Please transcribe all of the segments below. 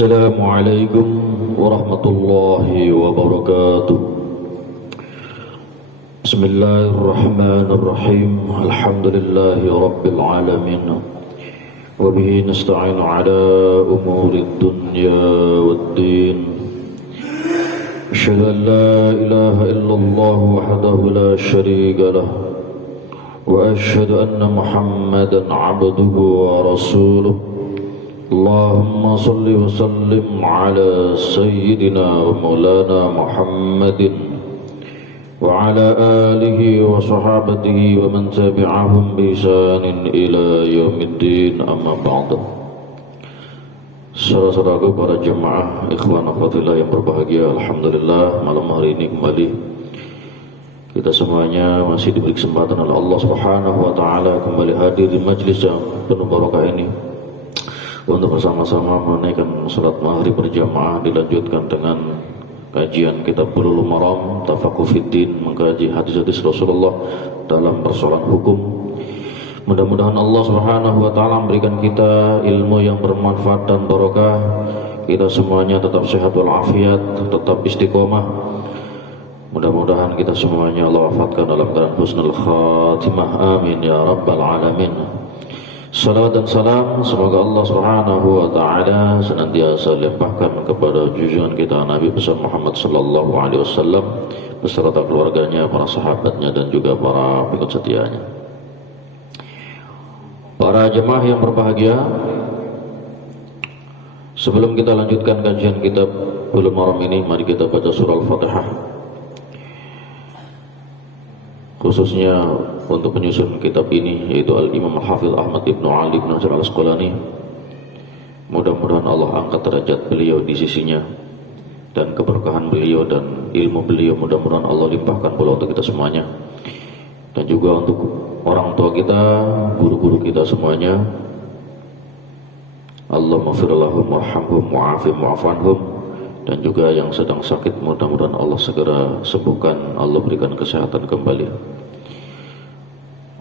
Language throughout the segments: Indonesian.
السلام عليكم ورحمة الله وبركاته. بسم الله الرحمن الرحيم. الحمد لله رب العالمين، وبه نستعين على أمور الدنيا والدين. أشهد أن لا إله إلا الله وحده لا شريك له، وأشهد أن محمدا عبده ورسوله. اللهم صل وسلم على سيدنا ومولانا محمد وعلى آله وصحابته ومن تبعهم بإحسان إلى يوم الدين. أما بعد. Saudara-saudaraku, para jemaah ikhwan akhwatillah yang berbahagia, alhamdulillah malam hari ini kembali kita semuanya masih diberi kesempatan oleh Allah Subhanahu wa taala kembali hadir di majlis yang penuh barokah ini untuk bersama-sama menunaikan salat maghrib berjamaah, dilanjutkan dengan kajian kitab Bulughul Maram, Tafaqquh Fiddin, mengkaji hadis-hadis Rasulullah dalam persoalan hukum. Mudah-mudahan Allah Subhanahu wa taala memberikan kita ilmu yang bermanfaat dan barokah. Kita semuanya tetap sehat walafiat, tetap istiqomah. Mudah-mudahan kita semuanya Allah wafatkan dalam keadaan husnul khatimah. Amin ya rabbal alamin. Salawat dan salam semoga Allah Subhanahu wa taala senantiasa limpahkan kepada junjungan kita Nabi besar Muhammad sallallahu alaihi wasallam beserta keluarganya, para sahabatnya dan juga para pengikut setianya. Para jemaah yang berbahagia, sebelum kita lanjutkan kajian kitab Bulughul Maram ini, mari kita baca surah Al-Fatihah. Khususnya untuk penyusun kitab ini yaitu Al-Imam Al-Hafidh Ahmad Ibnu Ali Ibnu Hajar Al-Asqalani. Mudah-mudahan Allah angkat derajat beliau di sisinya dan keberkahan beliau dan ilmu beliau mudah-mudahan Allah limpahkan pula untuk kita semuanya, dan juga untuk orang tua kita, guru-guru kita semuanya. Allahumma ighfir lahum warhamhum wa'afihim wa'fu anhum. Dan juga yang sedang sakit mudah-mudahan Allah segera sembuhkan, Allah berikan kesehatan kembali.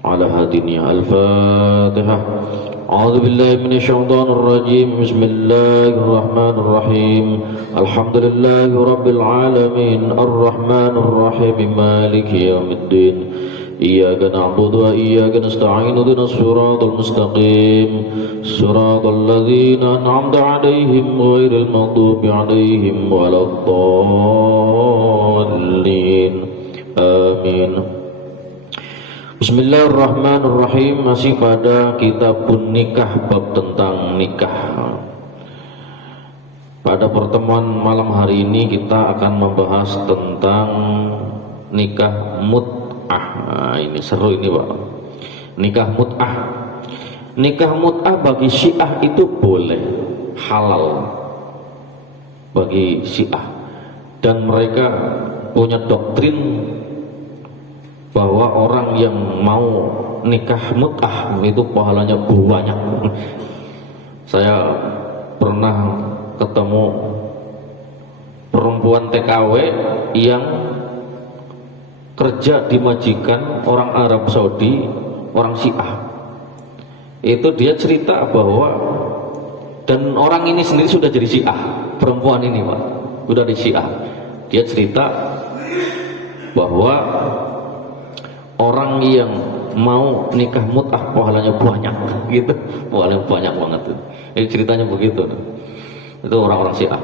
Ala hadiniya al-Fatihah. A'udzu billahi minasyaitonir rajim. Bismillahirrahmanirrahim. Alhamdulillahi rabbil alamin, arrahmanir rahim, maliki yaumiddin. Iyyaka na'budu wa iyyaka nasta'in, ihdinas siratal mustaqim, siratal ladzina an'amta 'alaihim ghairil maghdubi 'alaihim waladdallin. Amin. Bismillahirrahmanirrahim. Masih pada kitabun nikah, bab tentang nikah. Pada pertemuan malam hari ini kita akan membahas tentang nikah mut'ah. Nah, ini seru ini Pak. Nikah mut'ah. Nikah mut'ah bagi Syiah itu boleh, halal bagi Syiah, dan mereka punya doktrin bahwa orang yang mau nikah mut'ah itu pahalanya banyak. Saya pernah ketemu perempuan TKW yang kerja di majikan orang Arab Saudi, orang Syiah. Itu dia cerita bahwa, dan orang ini sendiri sudah jadi Syiah, perempuan ini Pak, sudah di Syiah. Dia cerita bahwa orang yang mau nikah mut'ah pahalanya banyak gitu, pahalanya banyak banget tuh. Jadi ceritanya begitu. Itu orang-orang Syiah.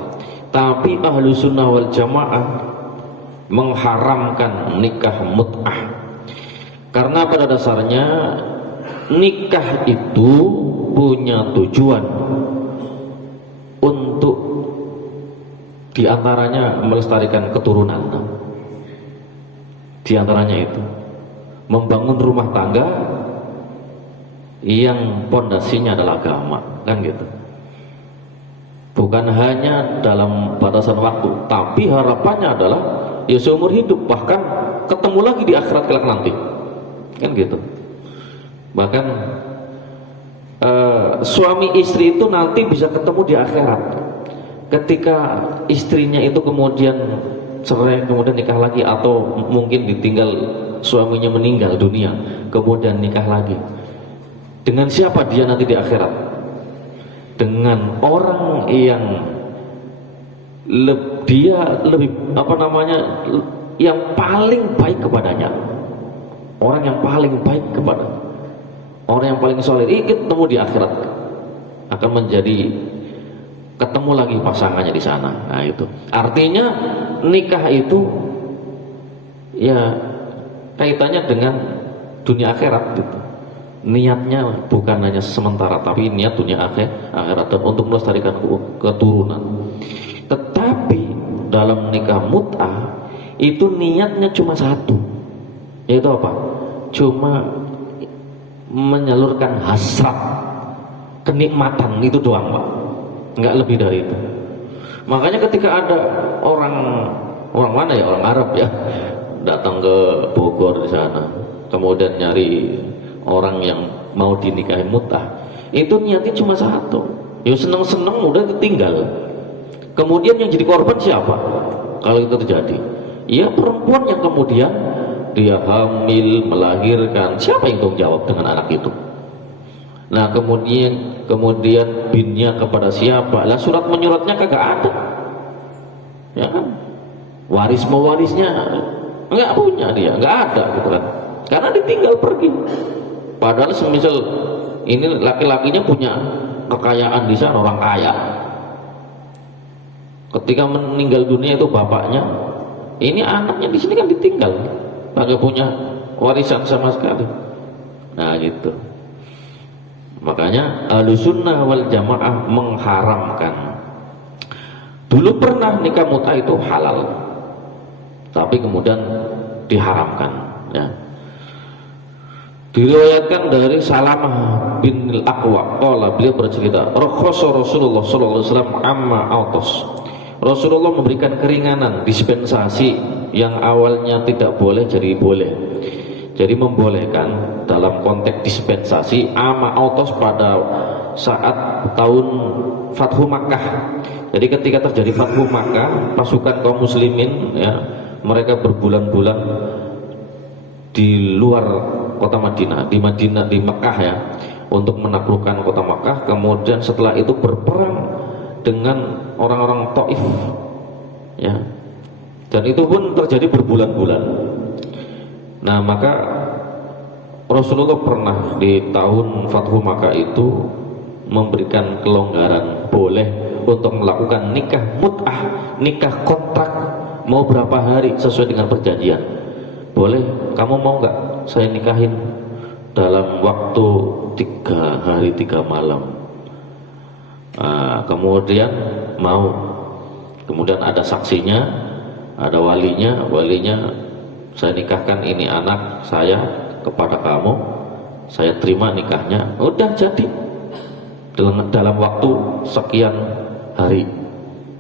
Tapi ahlu sunnah wal jamaah mengharamkan nikah mut'ah, karena pada dasarnya nikah itu punya tujuan untuk diantaranya melestarikan keturunan, diantaranya itu membangun rumah tangga yang pondasinya adalah agama, kan gitu. Bukan hanya dalam batasan waktu, tapi harapannya adalah ya seumur hidup, bahkan ketemu lagi di akhirat kelak nanti, kan gitu. Bahkan suami istri itu nanti bisa ketemu di akhirat. Ketika istrinya itu kemudian cerai, kemudian nikah lagi, atau mungkin ditinggal suaminya meninggal dunia, kemudian nikah lagi. Dengan siapa dia nanti di akhirat? Dengan orang yang dia lebih yang paling baik kepadanya, orang yang paling baik kepada orang yang paling soleh ini ketemu di akhirat, akan menjadi ketemu lagi pasangannya di sana. Nah itu artinya nikah itu ya kaitannya dengan dunia akhirat gitu. Niatnya bukan hanya sementara, tapi niat dunia akhirat dan untuk melestarikan keturunan. Tetapi dalam nikah mut'ah itu niatnya cuma satu, yaitu apa? Cuma menyalurkan hasrat kenikmatan itu doang, Pak. Enggak lebih dari itu. Makanya ketika ada orang mana ya, orang Arab ya, datang ke Bogor di sana, kemudian nyari orang yang mau dinikahi mut'ah, itu niatnya cuma satu, ya seneng-seneng udah ditinggal. Kemudian yang jadi korban siapa kalau itu terjadi? Ya perempuan yang kemudian dia hamil, melahirkan, siapa yang tanggung jawab dengan anak itu? Nah kemudian binnya kepada siapa? Lah surat menyuratnya kagak ada, ya kan? Warisnya nggak punya, dia nggak ada gitu kan, karena ditinggal pergi. Padahal semisal ini laki-lakinya punya kekayaan di sana, orang kaya, ketika meninggal dunia itu bapaknya, ini anaknya di sini kan ditinggal, kagak punya warisan sama sekali. Nah gitu. Makanya Ahlussunnah wal Jamaah mengharamkan. Dulu pernah nikah mut'ah itu halal, tapi kemudian diharamkan, ya. Diriwayatkan dari Salamah bin Al-Aqwa, beliau bercerita, Rasulullah sallallahu alaihi wasallam amma autos. Rasulullah memberikan keringanan, dispensasi yang awalnya tidak boleh jadi boleh. Jadi membolehkan dalam konteks dispensasi ama autos pada saat tahun Fathu Makkah. Jadi ketika terjadi Fathu Makkah, pasukan kaum muslimin ya, mereka berbulan-bulan di luar kota Madinah, di Mekah ya, untuk menaklukkan kota Mekah. Kemudian setelah itu berperang dengan orang-orang Taif ya, dan itu pun terjadi berbulan-bulan. Nah maka Rasulullah pernah di tahun Fathu Makkah itu memberikan kelonggaran, boleh untuk melakukan nikah mut'ah, nikah kontrak, mau berapa hari sesuai dengan perjanjian. Boleh, kamu mau nggak saya nikahin dalam waktu 3 hari 3 malam. Nah, kemudian mau, kemudian ada saksinya, ada walinya, saya nikahkan ini anak saya kepada kamu, saya terima nikahnya, udah jadi dalam waktu sekian hari,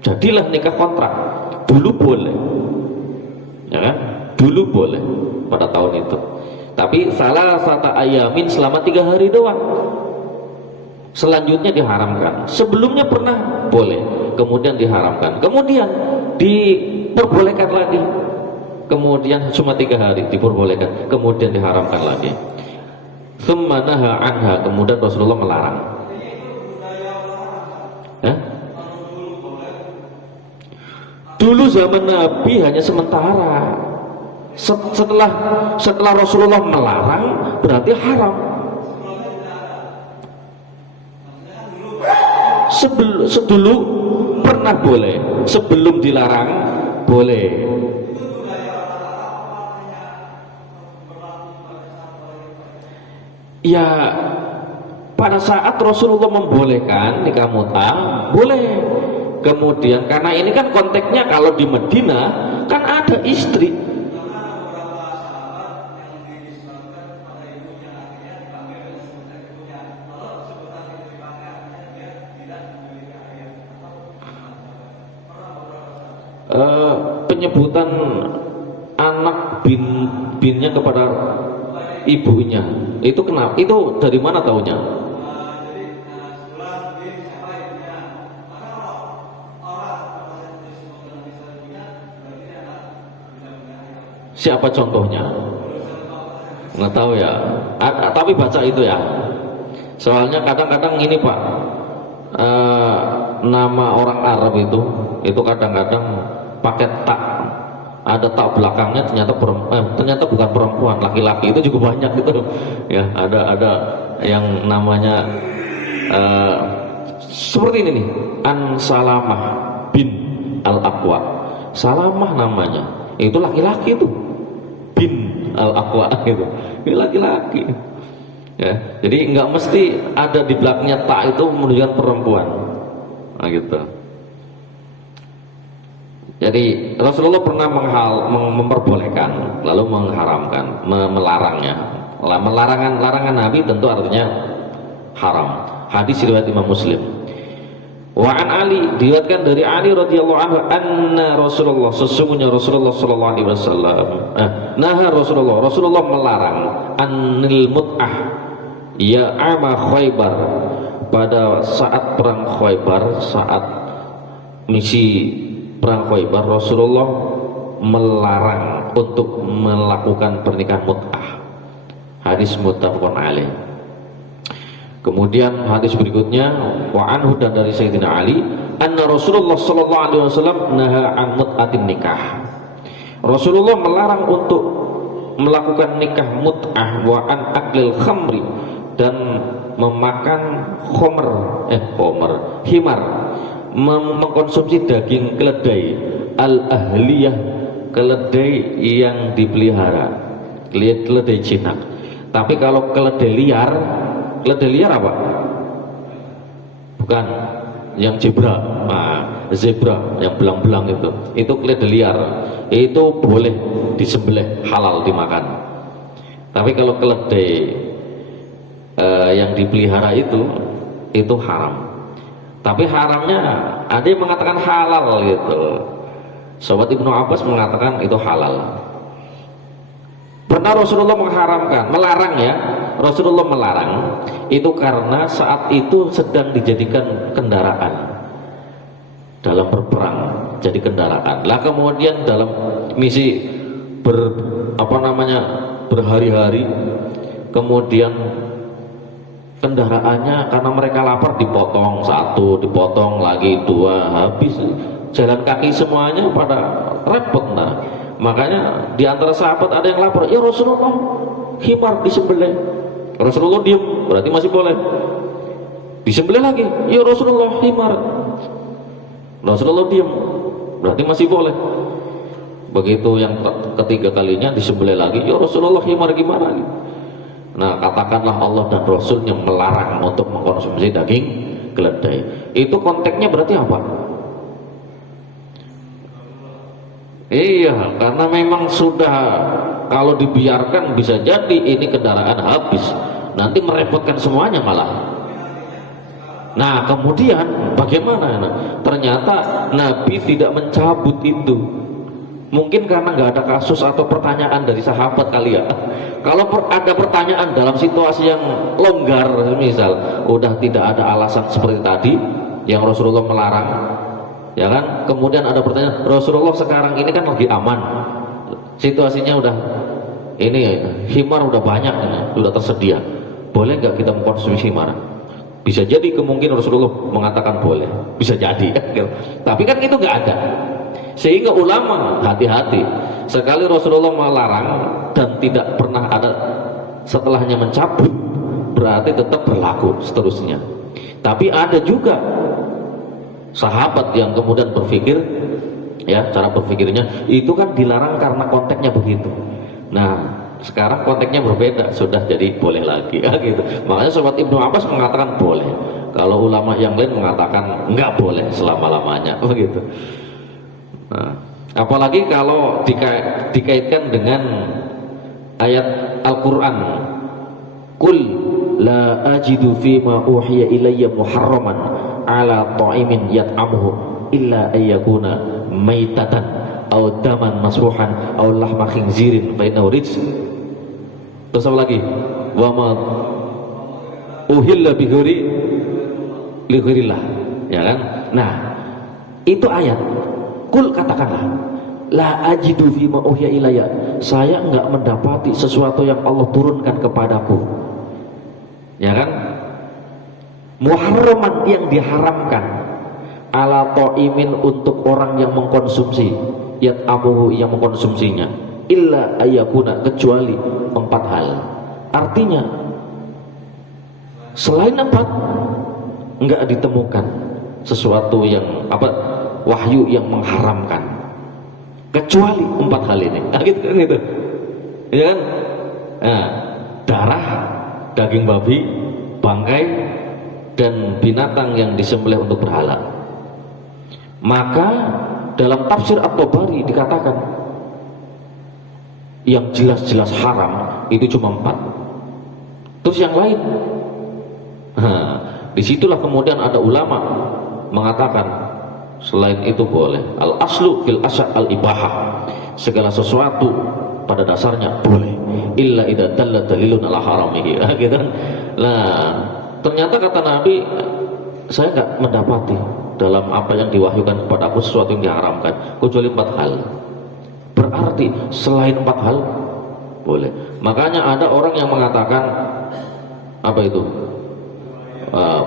jadilah nikah kontrak. Dulu boleh, ya kan? Dulu boleh pada tahun itu, tapi salah satu ayamin selama 3 hari doang. Selanjutnya diharamkan. Sebelumnya pernah boleh, kemudian diharamkan, kemudian diperbolehkan lagi, kemudian cuma 3 hari diperbolehkan, kemudian diharamkan lagi. Tsumma naha anha, kemudian Rasulullah melarang. Dulu zaman Nabi hanya sementara. Setelah Rasulullah melarang berarti haram. Dulu pernah boleh, sebelum dilarang boleh. Ya pada saat Rasulullah membolehkan nikah mut'ah boleh. Kemudian karena ini kan konteksnya kalau di Madinah kan ada istri. Penyebutan anak binnya kepada ibunya itu kenapa? Itu dari mana taunya? Siapa contohnya? Nggak tahu ya. Tapi baca itu ya. Soalnya kadang-kadang ini Pak, nama orang Arab itu itu kadang-kadang pakai tak, ada tak belakangnya ternyata bukan perempuan, laki-laki, itu juga banyak gitu ya. Ada yang namanya seperti ini nih, An Salamah bin Al-Aqwa. Salamah namanya, itu laki-laki tuh, bin Al-Aqwa gitu, ini laki-laki ya. Jadi nggak mesti ada di belakangnya tak itu menunjukkan perempuan, nah gitu. Jadi Rasulullah pernah memperbolehkan, lalu mengharamkan, melarangnya. Larangan Nabi tentu artinya haram. Hadis riwayat Imam Muslim. Wa an Ali, diriwayatkan dari Ali radhiyallahu anhu, anna Rasulullah, sesungguhnya Rasulullah sallallahu alaihi wasallam, Rasulullah melarang anil mut'ah ya ama Khaybar, pada saat perang Khaybar, saat misi perang Khaybar, Rasulullah melarang untuk melakukan pernikahan mut'ah. Hadis muttafaqun alaih. Kemudian hadis berikutnya, wa anhu, dan dari Sayyidina Ali, anna Rasulullah sallallahu alaihi wasallam naha an mut'atin nikah. Rasulullah melarang untuk melakukan nikah mut'ah, wa an aklil khamri, dan memakan himar, mengkonsumsi daging keledai, al-ahliyah, keledai yang dipelihara, keledai jinak. Tapi kalau keledai liar apa? Bukan yang zebra, zebra yang belang-belang itu keledai liar, itu boleh disembelih, halal dimakan. Tapi kalau keledai yang dipelihara itu haram. Tapi haramnya ada yang mengatakan halal gitu. Sahabat Ibnu Abbas mengatakan itu halal. Pernah Rasulullah melarang ya. Rasulullah melarang itu karena saat itu sedang dijadikan kendaraan dalam berperang, jadi kendaraan. Lah kemudian dalam misi berhari-hari, kemudian kendaraannya karena mereka lapar dipotong satu, dipotong lagi dua, habis jalan kaki semuanya pada repot. Nah, makanya di antara sahabat ada yang lapar, ya Rasulullah, himar disembelih. Rasulullah diam, berarti masih boleh. Disembelih lagi, ya Rasulullah, himar. Rasulullah diam, berarti masih boleh. Begitu yang ketiga kalinya disembelih lagi, ya Rasulullah, himar gimana? Nah, katakanlah Allah dan Rasulnya melarang untuk mengkonsumsi daging keledai. Itu konteksnya berarti apa? Iya, karena memang sudah, kalau dibiarkan bisa jadi ini kendaraan habis, nanti merepotkan semuanya malah. Nah kemudian bagaimana? Ternyata Nabi tidak mencabut itu. Mungkin karena nggak ada kasus atau pertanyaan dari sahabat kali ya. Kalau ada pertanyaan dalam situasi yang longgar, misal udah tidak ada alasan seperti tadi yang Rasulullah melarang, ya kan? Kemudian ada pertanyaan, Rasulullah sekarang ini kan lagi aman, situasinya udah ini, himar udah banyak, udah tersedia, boleh nggak kita mengkonsumsi himar? Bisa jadi kemungkinan Rasulullah mengatakan boleh, bisa jadi. Tapi kan itu nggak ada, sehingga ulama hati-hati. Sekali Rasulullah melarang dan tidak pernah ada setelahnya mencabut, berarti tetap berlaku seterusnya. Tapi ada juga sahabat yang kemudian berpikir, ya cara berpikirnya itu kan dilarang karena konteksnya begitu. Nah sekarang konteksnya berbeda, sudah jadi boleh lagi ya, gitu. Makanya sahabat Ibnu Abbas mengatakan boleh, kalau ulama yang lain mengatakan enggak boleh selama-lamanya, begitu. Nah, apalagi kalau dikaitkan dengan ayat Al-Quran, Qul la ajidu fima uhiya ilayya muharraman ala ta'imin yat'amuhu illa ayyakuna maitatan aw daman masfuhan aw lahma khinzirin fa innahu rijs. Terus apa lagi? Wa ma uhilla bi ghairillah, ya kan? Nah, itu ayat. Kul, katakanlah, la ajidu fima uhiya ilayya, saya enggak mendapati sesuatu yang Allah turunkan kepadaku, ya kan, muharraman, yang diharamkan, ala to'imin untuk orang yang mengkonsumsi yat'amuhu yang mengkonsumsinya illa ayakuna kecuali 4 hal. Artinya selain 4 enggak ditemukan sesuatu yang wahyu yang mengharamkan kecuali 4 hal ini. Gitu. Ya kan? Nah, darah, daging babi, bangkai, dan binatang yang disembelih untuk berhala. Maka dalam tafsir At-Tabari dikatakan yang jelas-jelas haram itu cuma 4. Terus yang lain, disitulah kemudian ada ulama mengatakan selain itu boleh. Al aslu fil asya al ibahah, segala sesuatu pada dasarnya boleh illa idza dalla dalilun ala haramihi. Gitu. Nah, ternyata kata Nabi, saya enggak mendapati dalam apa yang diwahyukan kepada aku sesuatu yang diharamkan kecuali 4 hal. Berarti selain 4 hal boleh. Makanya ada orang yang mengatakan apa itu?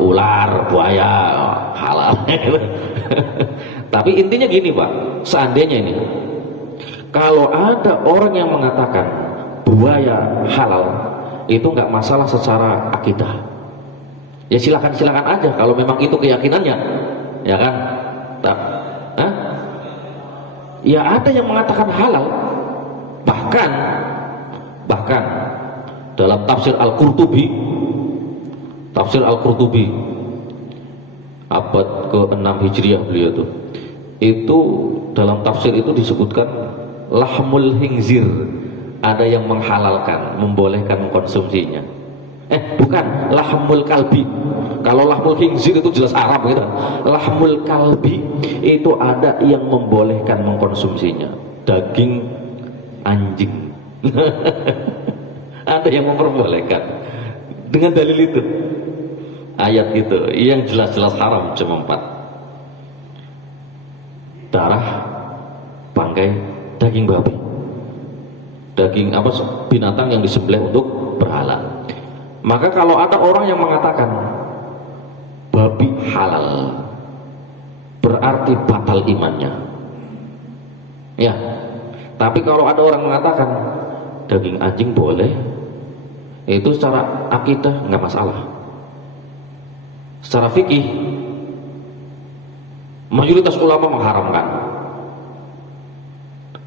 Ular, buaya halal. Tapi intinya gini Pak, seandainya ini kalau ada orang yang mengatakan buaya halal, itu nggak masalah secara akidah. Ya silakan aja kalau memang itu keyakinannya, ya kan? Ya ada yang mengatakan halal, bahkan dalam tafsir Al-Qurtubi abad ke-6 Hijriah beliau itu dalam tafsir itu disebutkan lahmul khinzir, ada yang menghalalkan, membolehkan mengkonsumsinya. Bukan lahmul kalbi. Kalau lahmul khinzir itu jelas haram gitu. Lahmul kalbi itu ada yang membolehkan mengkonsumsinya, daging anjing. Ada yang memperbolehkan dengan dalil itu, ayat gitu yang jelas-jelas haram cuma 4: darah, bangkai, daging babi, daging binatang yang disembelih untuk berhala. Maka kalau ada orang yang mengatakan babi halal, berarti batal imannya. Ya, tapi kalau ada orang mengatakan daging anjing boleh, itu secara akidah nggak masalah. Secara fikih mayoritas ulama mengharamkan.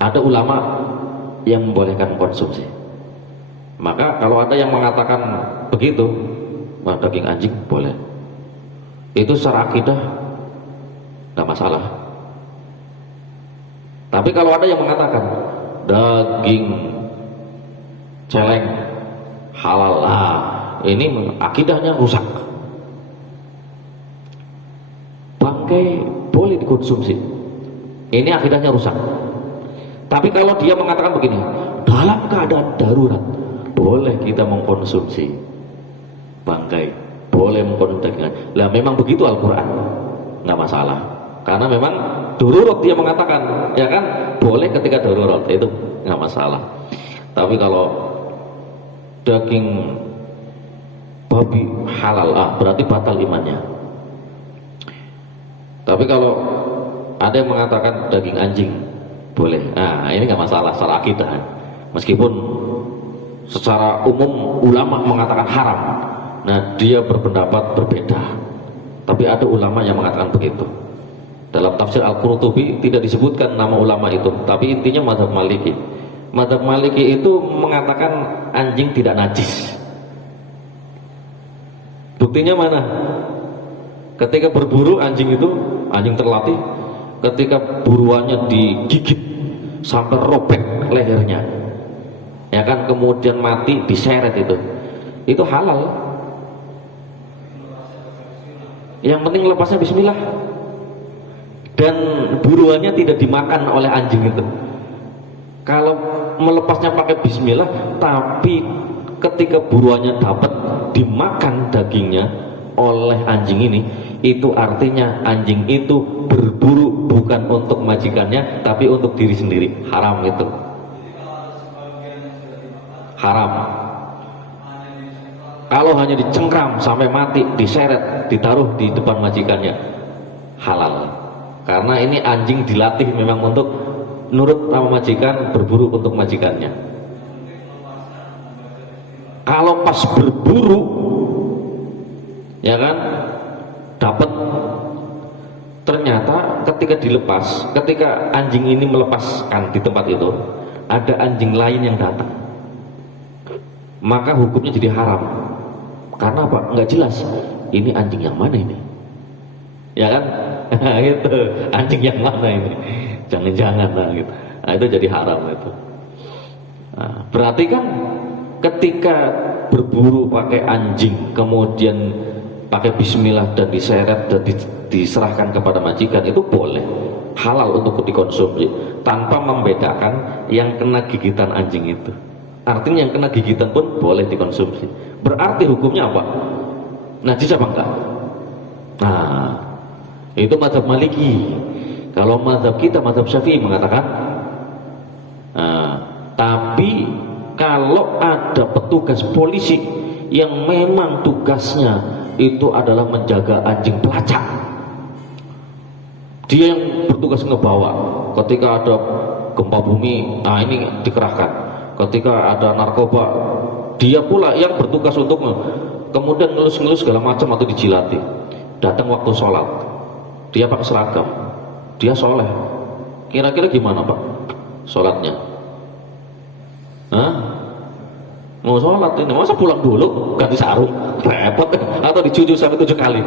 Ada ulama yang membolehkan konsumsi. Maka kalau ada yang mengatakan begitu, daging anjing boleh, itu secara akidah nggak masalah. Tapi kalau ada yang mengatakan daging celeng halal, ini akidahnya rusak. Bangkai boleh dikonsumsi, ini akidahnya rusak. Tapi kalau dia mengatakan begini, dalam keadaan darurat boleh kita mengkonsumsi bangkai, boleh mengkonsumsi daging. Lah memang begitu Al-Quran, nggak masalah. Karena memang darurat dia mengatakan, ya kan, boleh ketika darurat, itu nggak masalah. Tapi kalau daging babi halal, berarti batal imannya. Tapi kalau ada yang mengatakan daging anjing boleh, ini nggak masalah secara akidah. Meskipun secara umum ulama mengatakan haram, dia berpendapat berbeda. Tapi ada ulama yang mengatakan begitu. Dalam tafsir Al-Qurtubi tidak disebutkan nama ulama itu, tapi intinya mazhab Maliki. Mazhab Maliki itu mengatakan anjing tidak najis. Buktinya mana? Ketika berburu anjing itu, anjing terlatih, ketika buruannya digigit sampai robek lehernya, ya kan, kemudian mati diseret, itu halal. Yang penting lepasnya bismillah, dan buruannya tidak dimakan oleh anjing itu. Kalau melepasnya pakai bismillah, tapi ketika buruannya dapat dimakan dagingnya oleh anjing ini, itu artinya anjing itu berburu bukan untuk majikannya, tapi untuk diri sendiri. Haram itu, haram. Kalau hanya dicengkram sampai mati, diseret, ditaruh di depan majikannya, halal. Karena ini anjing dilatih memang untuk nurut sama majikan, berburu untuk majikannya. Kalau pas berburu, ya kan, dapat, ternyata ketika dilepas, ketika anjing ini melepaskan di tempat itu, ada anjing lain yang datang, maka hukumnya jadi haram. Karena apa? Nggak jelas ini anjing yang mana ini, ya kan? Gitu, anjing yang mana ini, jangan-jangan lah gitu. Nah, itu jadi haram itu. Nah, berarti kan ketika berburu pakai anjing kemudian pakai bismillah dan diseret dan diserahkan kepada majikan, itu boleh, halal untuk dikonsumsi tanpa membedakan yang kena gigitan anjing itu. Artinya yang kena gigitan pun boleh dikonsumsi. Berarti hukumnya apa? Najis apa enggak? Nah, itu mazhab Maliki. Kalau mazhab kita, mazhab Syafi'i mengatakan, tapi kalau ada petugas polisi yang memang tugasnya itu adalah menjaga anjing pelacak, dia yang bertugas ngebawa ketika ada gempa bumi, nah ini dikerahkan. Ketika ada narkoba, dia pula yang bertugas untuk kemudian ngelus-ngelus segala macam atau dijilati. Datang waktu sholat, dia pakai seragam, dia soleh. Kira-kira gimana Pak sholatnya? Hah? Mau sholat ini, masa pulang dulu ganti sarung, repot, atau dicuci sampai 7 kali?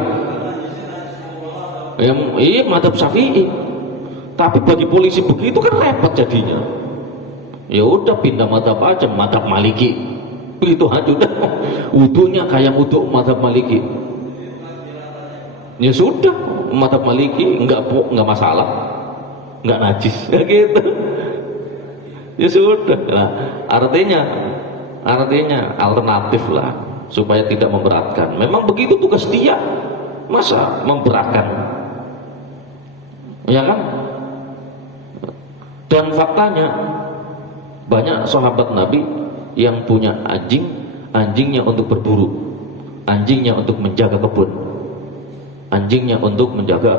Ya, iya mazhab Syafi'i. Tapi bagi polisi begitu kan repot jadinya. Ya udah pindah mazhab aja, mazhab Maliki. Begitu aja udah. Wudunya kayak wudu mazhab Maliki. Ya sudah, mazhab Maliki enggak masalah, enggak najis, ya gitu. Ya sudah. Nah, artinya alternatif lah supaya tidak memberatkan. Memang begitu tugas dia, masa memberatkan? Ya kan? Dan faktanya banyak sahabat Nabi yang punya anjingnya untuk berburu, anjingnya untuk menjaga kebun, anjingnya untuk menjaga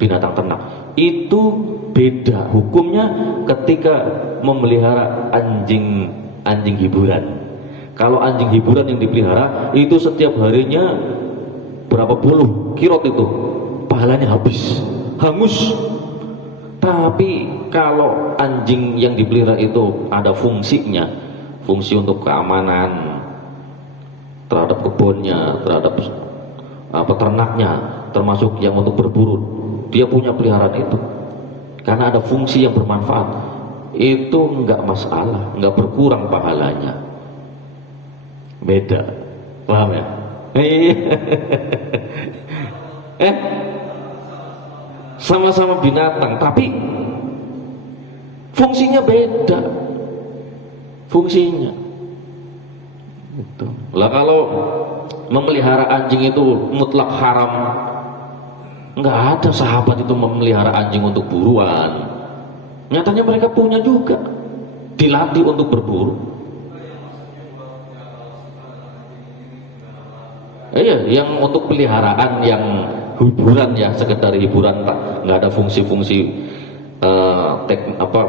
binatang ternak. Itu beda hukumnya ketika memelihara anjing hiburan. Kalau anjing hiburan yang dipelihara itu setiap harinya berapa puluh kirot itu, pahalanya habis, hangus. Tapi kalau anjing yang dipelihara itu ada fungsinya, fungsi untuk keamanan terhadap kebunnya, terhadap ternaknya, termasuk yang untuk berburu, dia punya peliharaan itu karena ada fungsi yang bermanfaat, itu enggak masalah, enggak berkurang pahalanya. Beda, paham ya? Sama-sama binatang, tapi fungsinya beda. Fungsinya itu. Lah kalau memelihara anjing itu mutlak haram, nggak ada sahabat itu memelihara anjing untuk buruan. Nyatanya mereka punya juga, dilatih untuk berburu. Iya, yang untuk peliharaan, yang hiburan ya, sekedar hiburan, nggak ada fungsi-fungsi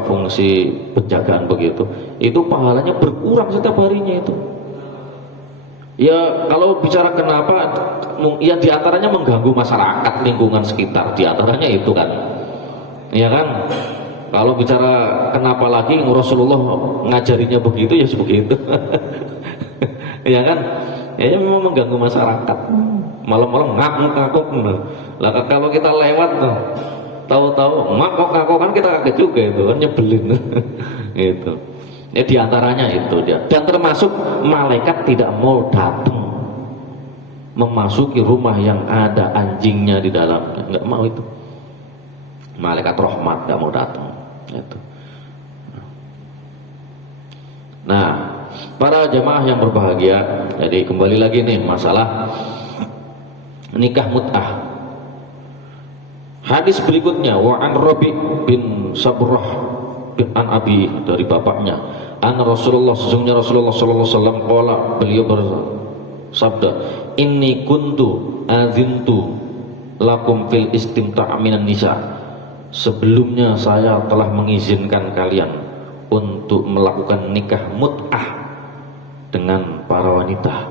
fungsi penjagaan begitu, itu pahalanya berkurang setiap harinya itu. Ya kalau bicara kenapa, ya diantaranya mengganggu masyarakat, lingkungan sekitar, diantaranya itu kan, ya kan. Kalau bicara kenapa lagi, Rasulullah ngajarinya begitu ya sebegitu. Ya kan, ya memang mengganggu masyarakat. Malam-malam ngakuk-ngakuk. Lah kalau kita lewat tuh, tahu-tahu ngakuk-ngakuk kan kita kaget juga, itu kan nyebelin. Gitu. Ya diantaranya itu dia. Dan termasuk malaikat tidak mau datang memasuki rumah yang ada anjingnya di dalamnya, nggak mau itu. Malaikat rahmat nggak mau datang. Itu. Nah, para jamaah yang berbahagia, jadi kembali lagi nih masalah nikah mut'ah. Hadis berikutnya, wa an Rabi bin Sabrah bin an Abi, dari bapaknya, an Rasulullah, sesungguhnya Rasulullah sallallahu alaihi wasallam qala, beliau bersabda, inni kuntu azintu lakum fil istimta' minan nisa. Sebelumnya saya telah mengizinkan kalian untuk melakukan nikah mut'ah dengan para wanita.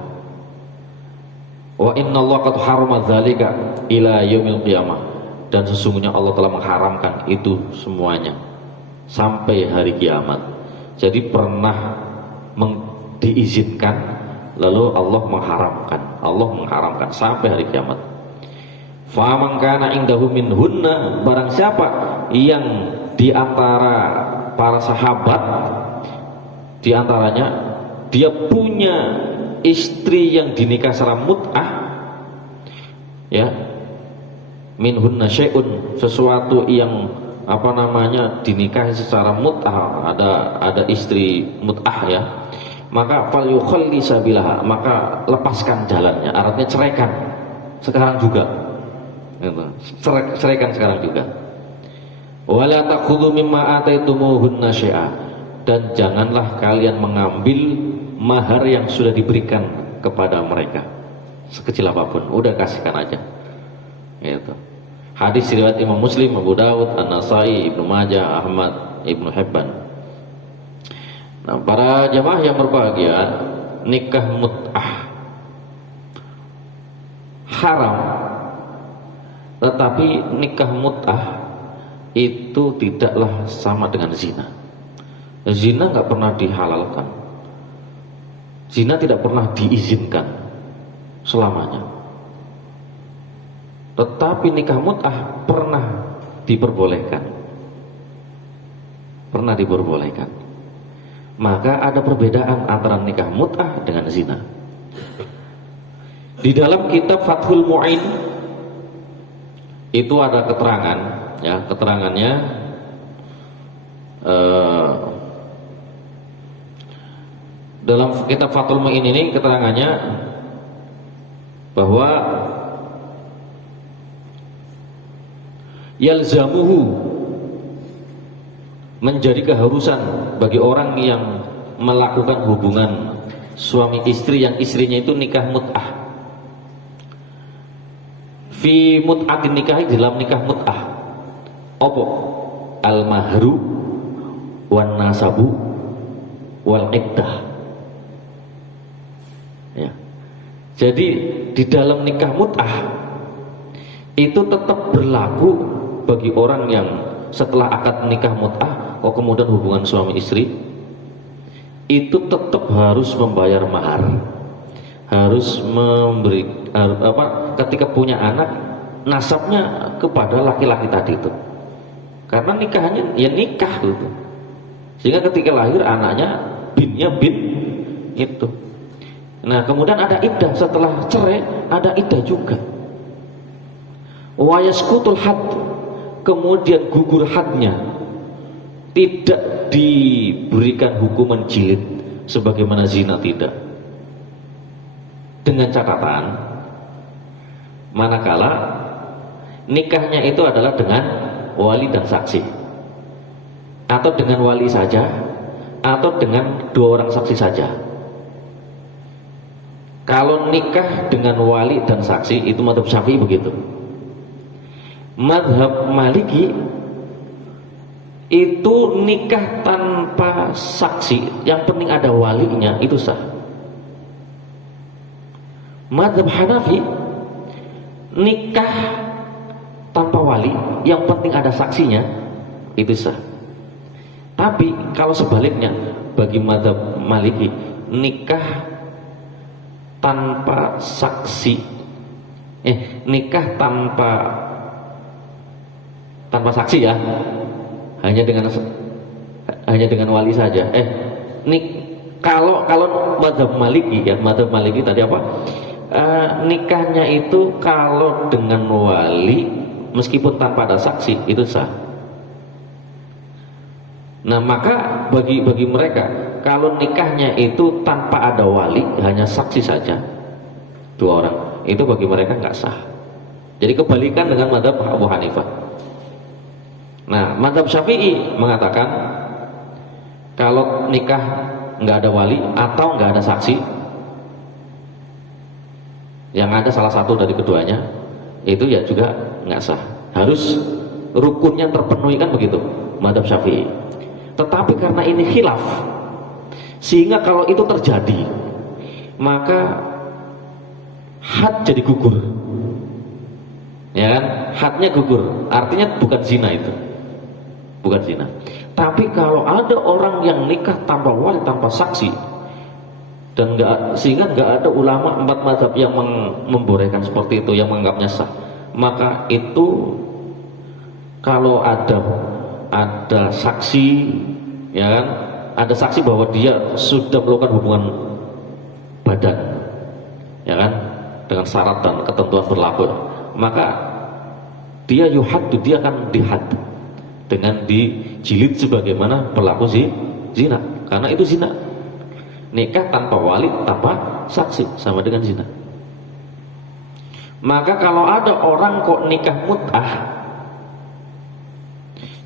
Wa innallaha qad harama dzalika ila yaumil qiyamah. Dan sesungguhnya Allah telah mengharamkan itu semuanya sampai hari kiamat. Jadi pernah diizinkan lalu Allah mengharamkan sampai hari kiamat. Fa man kana indahu minhunna, barang siapa yang di antara para sahabat di antaranya dia punya istri yang dinikah secara mut'ah, ya, minhunna syai'un, sesuatu yang dinikahi secara mut'ah, ada istri mut'ah, ya, maka fal yukhalli sabilaha, maka lepaskan jalannya, artinya ceraikan sekarang juga, gitu. Ceraikan sekarang juga. Wala takhudhu mimma ataitumuhunna syai'a, dan janganlah kalian mengambil mahar yang sudah diberikan kepada mereka sekecil apapun, udah kasihkan aja, gitu. Hadis riwayat Imam Muslim, Abu Dawud, An-Nasai, Ibnu Majah, Ahmad, Ibnu Hibban. Nah, para jamaah yang berbahagia, nikah mut'ah haram, tetapi nikah mut'ah itu tidaklah sama dengan zina. Zina nggak pernah dihalalkan, zina tidak pernah diizinkan selamanya. Tetapi nikah mut'ah pernah diperbolehkan. Maka ada perbedaan antara nikah mut'ah dengan zina. Di dalam kitab Fathul Mu'in itu ada keterangan, ya, keterangannya dalam kitab Fathul Mu'in ini keterangannya bahwa yalzamuhu, menjadi keharusan bagi orang yang melakukan hubungan suami istri yang istrinya itu nikah mut'ah, fi mut'atin nikah, dalam nikah mut'ah opo al mahru wan nasabu wal iddah, ya. Jadi di dalam nikah mut'ah itu tetap berlaku bagi orang yang setelah akad nikah mut'ah, kemudian hubungan suami istri, itu tetap harus membayar mahar, harus memberi ketika punya anak, nasabnya kepada laki-laki tadi itu, karena nikahnya ya nikah gitu, sehingga ketika lahir anaknya binnya bin itu. Nah, kemudian ada iddah, setelah cerai ada iddah juga. Wa yasqutul hadd, kemudian gugur hadnya, tidak diberikan hukuman jilid sebagaimana zina, tidak, dengan catatan manakala nikahnya itu adalah dengan wali dan saksi, atau dengan wali saja, atau dengan dua orang saksi saja. Kalau nikah dengan wali dan saksi itu mazhab Syafi'i begitu. Mazhab Maliki itu nikah tanpa saksi, yang penting ada walinya, itu sah. Mazhab Hanafi nikah tanpa wali, yang penting ada saksinya, itu sah. Tapi kalau sebaliknya bagi mazhab Maliki, nikah tanpa saksi, nikah tanpa saksi, ya, hanya dengan wali saja. Kalau mazhab Maliki, ya, mazhab Maliki tadi apa? Nikahnya itu kalau dengan wali meskipun tanpa ada saksi itu sah. Nah, maka bagi mereka kalau nikahnya itu tanpa ada wali, hanya saksi saja, dua orang, itu bagi mereka nggak sah. Jadi kebalikan dengan mazhab Abu Hanifah. Nah, mazhab Syafi'i mengatakan kalau nikah nggak ada wali atau nggak ada saksi, yang ada salah satu dari keduanya, itu ya juga nggak sah. Harus rukunnya terpenuhi, kan begitu mazhab Syafi'i. Tetapi karena ini khilaf, sehingga kalau itu terjadi maka had jadi gugur, ya kan? Hadnya gugur, artinya bukan zina itu, bukan zina. Tapi kalau ada orang yang nikah tanpa wali, tanpa saksi, dan sehingga nggak ada ulama 4 mazhab yang membolehkan seperti itu, yang menganggapnya sah, maka itu kalau ada saksi, ya kan, ada saksi bahwa dia sudah melakukan hubungan badan, ya kan, dengan syarat dan ketentuan berlaku, maka dia yuhaddu, dia akan dihad dengan dijilid sebagaimana pelaku zina, karena itu zina. Nikah tanpa wali, tanpa saksi, sama dengan zina. Maka kalau ada orang kok nikah mut'ah,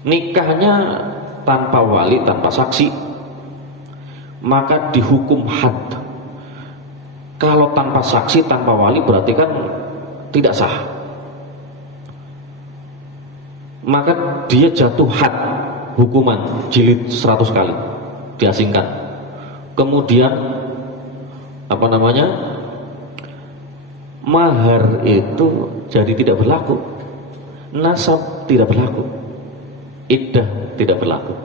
nikahnya tanpa wali, tanpa saksi, maka dihukum had. Kalau tanpa saksi, tanpa wali, berarti kan tidak sah. Maka dia jatuh had, hukuman jilid 100 kali, diasingkan. Kemudian mahar itu jadi tidak berlaku, nasab tidak berlaku, iddah tidak berlaku,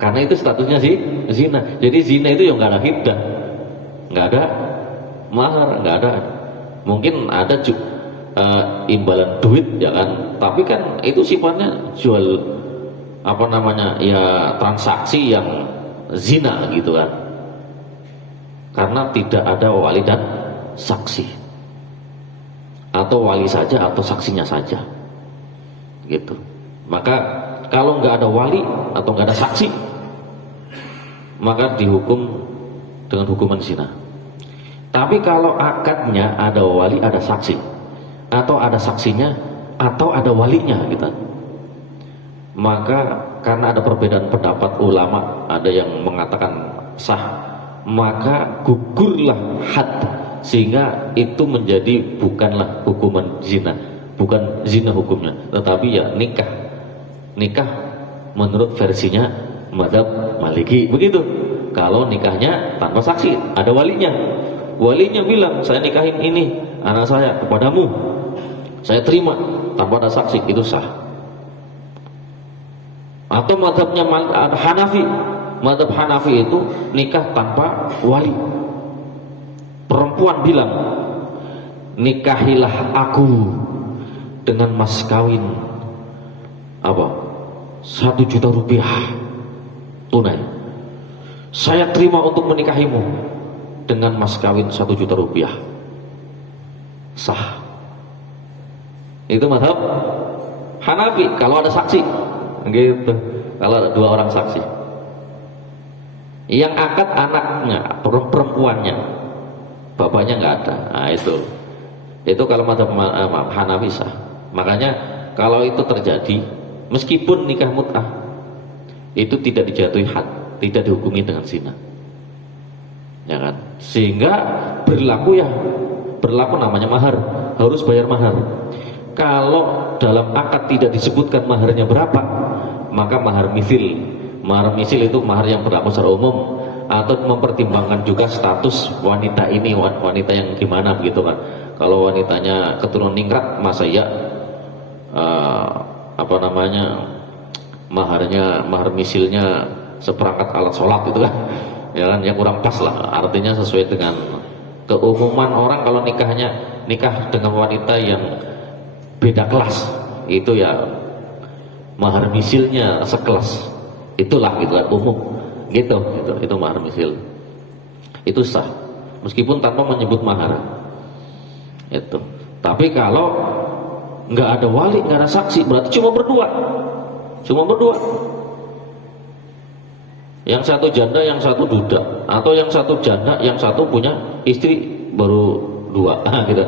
karena itu statusnya zina. Jadi zina itu yang nggak ada iddah, nggak ada mahar, nggak ada, mungkin ada imbalan duit, ya kan, tapi kan itu sifatnya jual ya transaksi yang zina gitu kan, karena tidak ada wali dan saksi, atau wali saja atau saksinya saja gitu. Maka kalau nggak ada wali atau nggak ada saksi, maka dihukum dengan hukuman zina. Tapi kalau akadnya ada wali, ada saksi, atau ada saksinya, atau ada walinya gitu, maka karena ada perbedaan pendapat ulama, ada yang mengatakan sah, maka gugurlah had, sehingga itu menjadi bukanlah hukuman zina, bukan zina hukumnya, tetapi ya nikah menurut versinya mazhab Maliki begitu. Kalau nikahnya tanpa saksi, ada walinya bilang, saya nikahin ini anak saya kepadamu, saya terima tanpa ada saksi, itu sah. Atau mazhabnya Hanafi, mazhab Hanafi itu nikah tanpa wali. Perempuan bilang, nikahilah aku dengan mas kawin 1 juta rupiah tunai, saya terima untuk menikahimu dengan mas kawin 1 juta rupiah, sah. Itu mazhab Hanafi kalau ada saksi gitu, kalau ada 2 orang saksi. Yang akad anaknya, perempuannya, bapaknya nggak ada, nah itu kalau mazhab Hanafi sah. Makanya kalau itu terjadi, meskipun nikah mut'ah, itu tidak dijatuhi had, tidak dihukumi dengan zina, ya kan? Sehingga berlaku namanya mahar, harus bayar mahar. Kalau dalam akad tidak disebutkan maharnya berapa, maka mahar misil. Mahar misil itu mahar yang berlaku secara umum, atau mempertimbangkan juga status wanita ini, wanita yang gimana begitu kan. Kalau wanitanya keturunan ningrat, masa ya mahar misilnya seperangkat alat sholat gitu kan, ya kan, yang kurang pas lah. Artinya sesuai dengan keumuman orang, kalau nikah dengan wanita yang beda kelas, itu ya mahar misilnya sekelas, itulah gitu kan, umum gitu, itu mahar misil, itu sah meskipun tanpa menyebut mahar itu. Tapi kalau nggak ada wali, nggak ada saksi, berarti cuma berdua, yang satu janda, yang satu duda, atau yang satu janda, yang satu punya istri baru 2 gitu,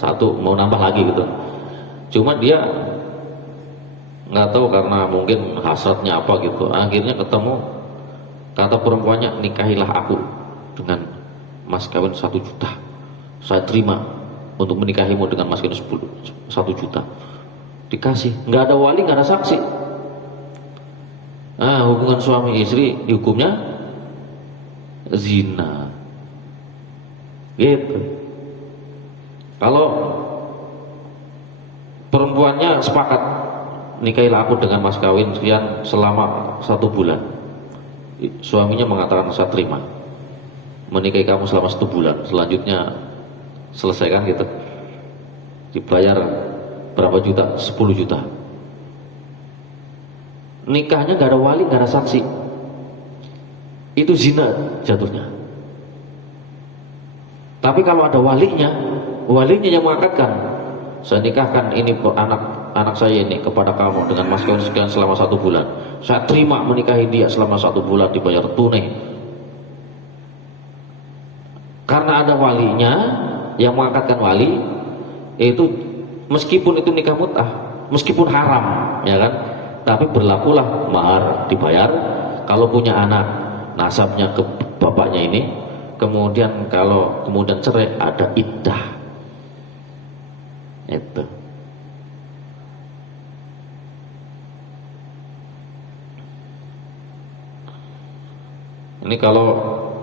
satu mau nambah lagi gitu. Cuma dia nggak tahu, karena mungkin hasratnya apa gitu, akhirnya ketemu, kata perempuannya, nikahilah aku dengan mas kawin 1 juta, saya terima untuk menikahimu dengan mas kawin 1 juta. Dikasih, nggak ada wali, nggak ada saksi. Hubungan suami istri dihukumnya zina. Gitu. Kalau perempuannya sepakat, nikahilah aku dengan mas kawin sekian selama 1 bulan. Suaminya mengatakan saya terima menikahi kamu selama 1 bulan, selanjutnya selesaikan gitu, dibayar berapa juta? 10 juta. Nikahnya gak ada wali, gak ada saksi, itu zina jatuhnya. Tapi kalau ada walinya yang mengangkatkan, saya nikahkan ini anak saya ini kepada kamu dengan mas kawin sekian selama 1 bulan, saya terima menikahi dia selama 1 bulan, dibayar tunai. Karena ada walinya yang mengangkatkan wali, itu meskipun itu nikah mut'ah, meskipun haram, ya kan, tapi berlakulah mahar, dibayar. Kalau punya anak, nasabnya ke bapaknya ini, kemudian kalau kemudian cerai ada iddah. Itu. Ini kalau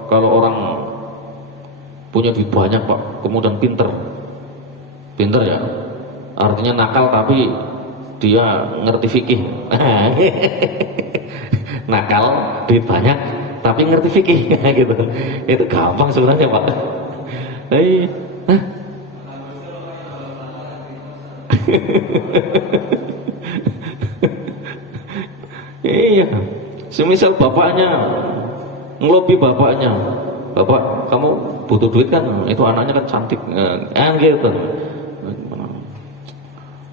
orang punya duit banyak Pak, kemudian pinter ya, artinya nakal tapi dia ngerti fikih. Nakal, duit banyak tapi ngerti fikih. Gitu. Itu gampang sebenarnya Pak. Iya, semisal bapaknya ngelobi bapaknya, bapak kamu butuh duit kan, itu anaknya kan cantik, gitu.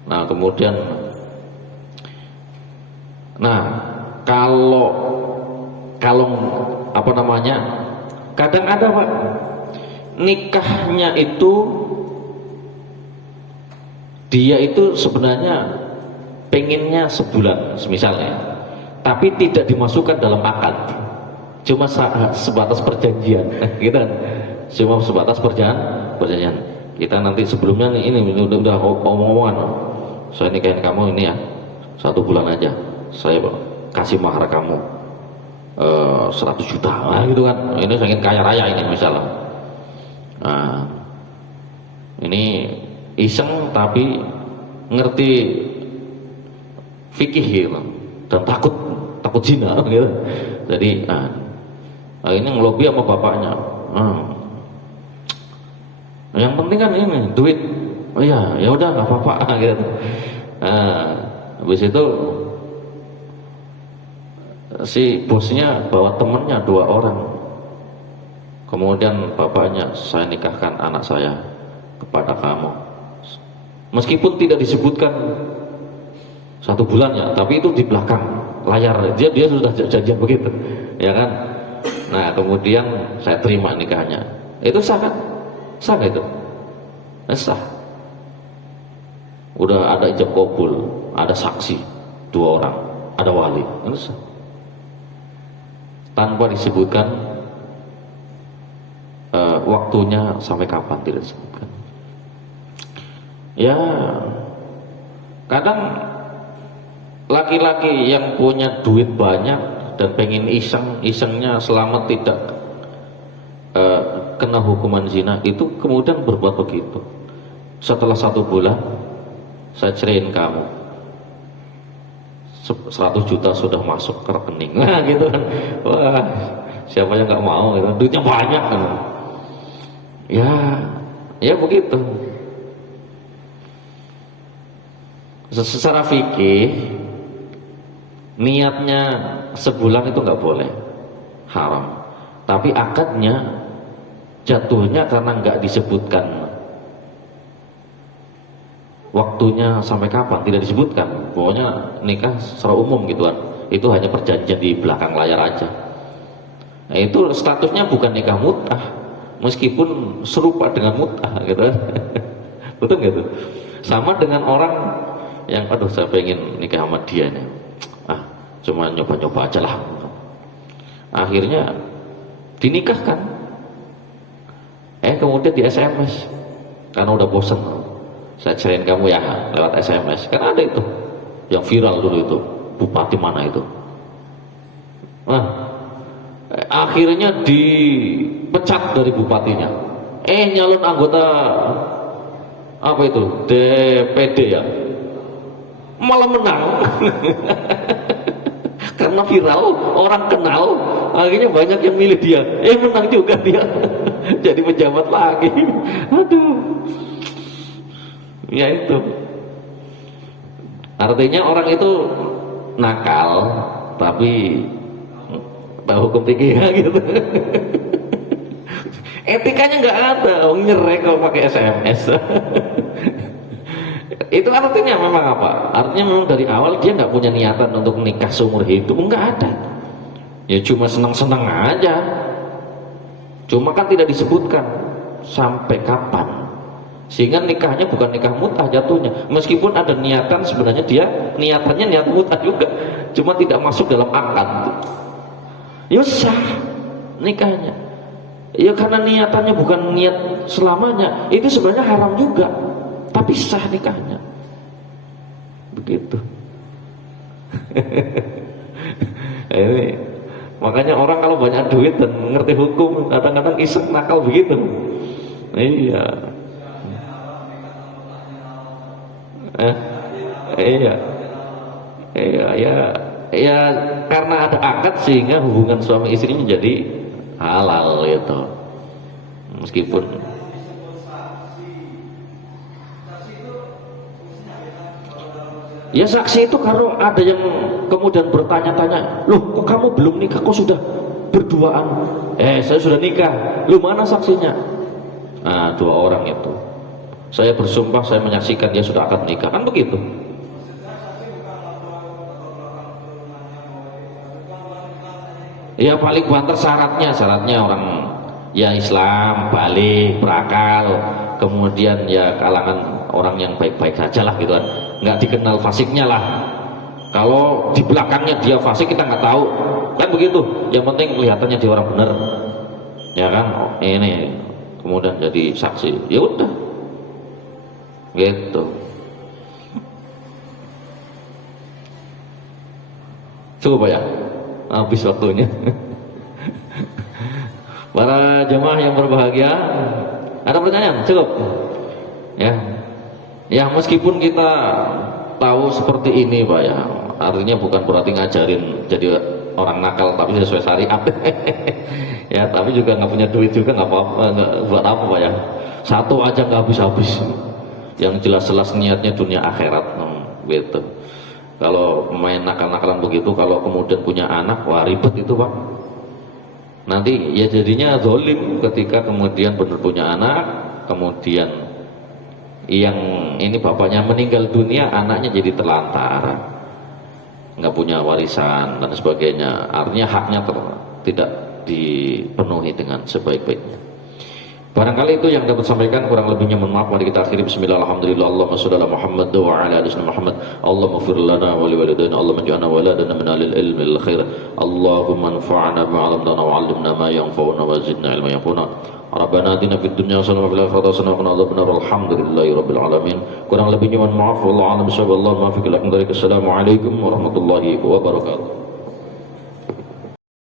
Nah kemudian, kalau apa namanya, kadang ada Pak, nikahnya itu dia itu sebenarnya pengennya sebulan misalnya, tapi tidak dimasukkan dalam akad, cuma sebatas perjanjian, gitu kan? Cuma sebatas perjanjian. Kita nanti sebelumnya ini udah omong-omongan, saya nikahin kamu ini ya 1 bulan aja, saya kasih mahar kamu 100 juta, gitu kan? Ini saya ingin kaya raya ini misalnya. Nah, ini iseng tapi ngerti fikih gitu, dan takut zina gitu. Jadi ini ngelobi sama bapaknya. Yang penting kan ini duit. Oh ya udah nggak apa-apa gitu. Habis itu si bosnya bawa temennya 2 orang. Kemudian bapaknya, saya nikahkan anak saya kepada kamu. Meskipun tidak disebutkan 1 bulannya, tapi itu di belakang layar dia sudah janjian begitu, ya kan? Nah kemudian saya terima nikahnya, itu sah kan? Sah gak itu? Sah. Udah ada ijab kabul, ada saksi 2 orang, ada wali, itu sah. Tanpa disebutkan waktunya sampai kapan, tidak disebutkan. Ya kadang laki-laki yang punya duit banyak dan pengen isengnya selama tidak kena hukuman zina, itu kemudian berbuat begitu. Setelah 1 bulan saya ceraiin kamu, 100 juta sudah masuk ke rekening. Nah gitu kan, wah siapa yang nggak mau gitu, duitnya banyak kan. Ya begitu. Secara fikih niatnya sebulan itu nggak boleh, haram. Tapi akadnya jatuhnya karena nggak disebutkan waktunya sampai kapan, tidak disebutkan. Pokoknya nikah secara umum gitu kan, itu hanya perjanjian di belakang layar aja. Nah, itu statusnya bukan nikah mut'ah, meskipun serupa dengan mut'ah gitu. Betul gitu. Sama dengan orang yang aduh saya pengen nikah sama dia nih, cuma nyoba-nyoba aja lah, akhirnya dinikahkan, kemudian di SMS karena udah bosen saya ceritain kamu ya lewat SMS. Kan ada itu yang viral dulu itu, bupati mana itu. Nah, akhirnya dipecat dari bupatinya. Nyalon anggota apa itu DPD ya, malah menang. Karena viral, orang kenal, akhirnya banyak yang milih dia. Menang juga dia. Jadi pejabat lagi. Aduh. Ya itu. Artinya orang itu nakal, tapi tahu hukum fikih gitu. Etikanya nggak ada, nyerek kalau pakai SMS. Itu artinya memang apa? Artinya memang dari awal dia nggak punya niatan untuk nikah seumur hidup, nggak ada. Ya cuma senang-senang aja. Cuma kan tidak disebutkan sampai kapan. Sehingga nikahnya bukan nikah mut'ah jatuhnya. Meskipun ada niatan, sebenarnya dia niatannya niat mut'ah juga, cuma tidak masuk dalam akad. Ya sah nikahnya. Ya karena niatannya bukan niat selamanya, itu sebenarnya haram juga, tapi sah nikahnya. Begitu. Ini makanya orang kalau banyak duit dan ngerti hukum kadang-kadang iseng nakal begitu. Iya. Iya. Ya karena ada akad sehingga hubungan suami istri menjadi halal itu. Meskipun ya saksi itu kalau ada yang kemudian bertanya-tanya, loh kok kamu belum nikah, kok sudah berduaan? Saya sudah nikah. Lu mana saksinya? Nah, 2 orang itu. Saya bersumpah saya menyaksikan dia sudah akan menikah, kan begitu. Ya paling banter syaratnya orang ya Islam, balik, berakal, kemudian ya kalangan orang yang baik-baik saja lah gitu kan, nggak dikenal fasiknya lah. Kalau di belakangnya dia fasik kita nggak tahu, kan begitu. Yang penting kelihatannya dia orang benar, ya kan. Ini kemudian jadi saksi, ya udah, gitu. Coba ya, habis waktunya. Para jemaah yang berbahagia, ada pertanyaan? Cukup ya meskipun kita tahu seperti ini Pak ya, artinya bukan berarti ngajarin jadi orang nakal tapi sesuai syariat. Ya tapi juga nggak punya duit juga nggak apa-apa, buat apa Pak ya, satu aja nggak habis-habis, yang jelas-jelas niatnya dunia akhirat gitu. Kalau main nakal-nakalan begitu, kalau kemudian punya anak, wah ribet itu Pak. Nanti ya jadinya zalim ketika kemudian benar punya anak, kemudian yang ini bapaknya meninggal dunia, anaknya jadi terlantar, nggak punya warisan dan sebagainya. Artinya haknya tidak dipenuhi dengan sebaik-baiknya. Barangkali itu yang dapat sampaikan, kurang lebihnya mohon maaf. Mari kita akhiri bismillahirrahmanirrahim. Allahumma shalli ala Muhammad wa ala ali Muhammad. Allahumma ighfir lana wa li walidayna, Allahumma ij'alna waladana min ahli ilmi al khair. Allahumma anfa'na bima 'allamtana wa 'allimna ma yanfa'una wa zidna ilma yanfa'una. Rabbana atina fid dunya hasanah wa fil akhirati hasanah wa qina adzabannar. Alhamdulillahi rabbil alamin. Kurang lebihnya mohon maaf. Wallahu a'lam bishawab. Allahu muwaffiq ila aqwamit thoriq. Assalamualaikum warahmatullahi wabarakatuh.